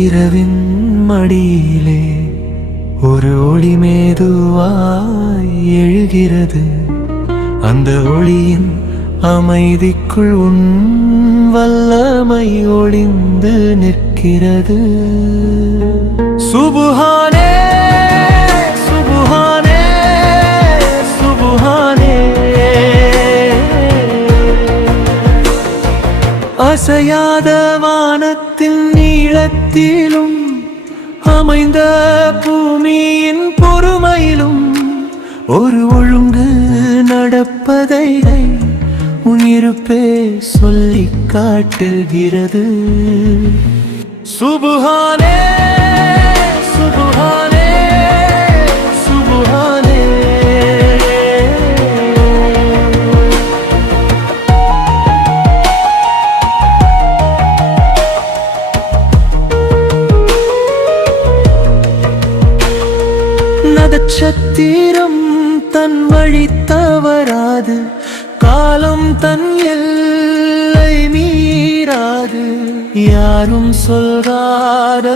இரவின் மடியிலே ஒரு ஒளி மேதுவாய் எழுகிறது. அந்த ஒளியின் அமைதிக்குள் உன் வல்லமை ஒளிந்து நிற்கிறது. சுபுஹானே சுபுஹானே சுபுஹானே. அசையாத வானத்தின் நீளத்திலும் அமைந்த பூமியின் பொறுமையிலும் ஒரு ஒழுங்கு நடப்பதை உன் இருப்பே சொல்லி காட்டுகிறது. சுபுஹானே சுபுஹானே சுபுஹானே. நட்சத்திரம் தன் வழி தவறாது, காலம் தன் எல்லை மீறாது. யாரும் சொல்காத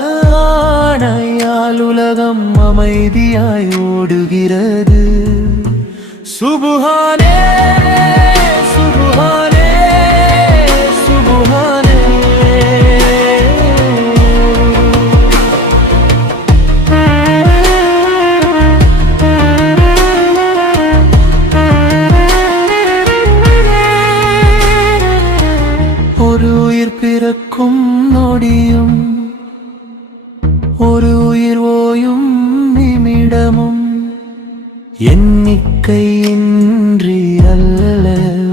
ஆணையால் உலகம் அமைதியாய் ஓடுகிறது. சுபுஹானே சுபுஹானே சுபுஹானே. ஒரு உயிர் பிறக்கும் நொடியும் ஒரு உயிர் ஓயும் நிமிடமும் எண்ணிக்கையின்றி அல்ல,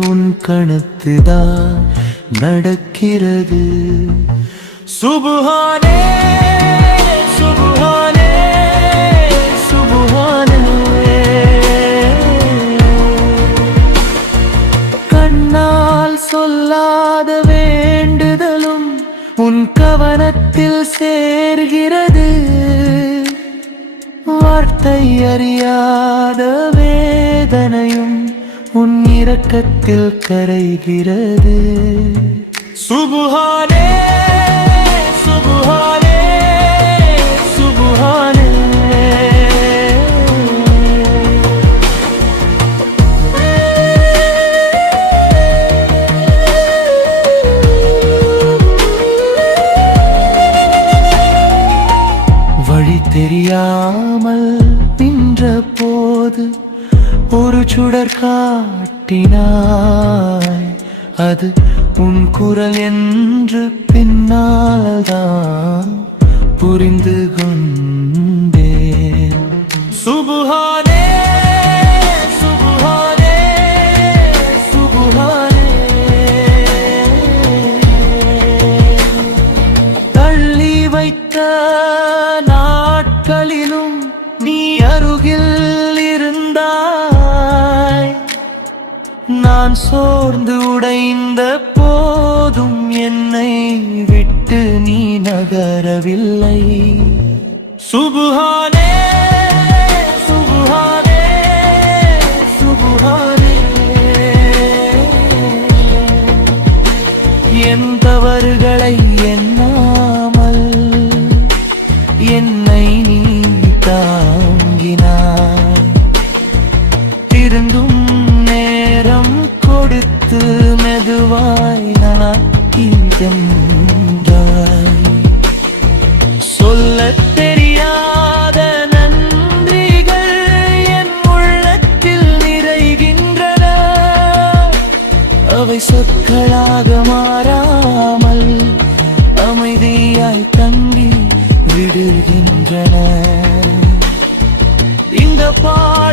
உன் கணத்துதான் நடக்கிறது. சுபுஹானே சுபுஹானே சுபுஹானே. கண்ணால் சொல்லாத வேண்டுதலும் உன் கவனத்தில் சேர்கிறது. வார்த்தை அறியாத வேதனையும் உன் இரக்கத்தில் கரைகிறது. சுபுஹானே சுபுஹானே சுபுஹானே. வழி தெரியாமல் நின்ற போது ஒரு சுடர் காட்டினாய். அது உன் குரல் என்று பின்னால்தான் புரிந்து கொண்டேன். சுபுஹானே சுபுஹானே சுபுஹானே. தள்ளி வைத்த நாட்களிலும் நீ அருகில் இருந்தாய். நான் சோர்ந்து உடைந்த போதும் என்னை விட்டு நீ நகரவில்லை. சுபுஹானே சுபுஹானே சுபுஹானே. என் தவறுகளை எண்ணாமல் என்னை நீ தாங்கினாய். திருந்தும் நேரம் கொடுத்து மெதுவாய் நாக்கி சென்றாய். சொல்லத் தெரியாத நன்றிகள் என் உள்ளத்தில் நிறைகின்றன. அவை சொற்களாக மாறாமல் அமைதியாய் தங்கி விடுகின்றன. இந்த பாடல்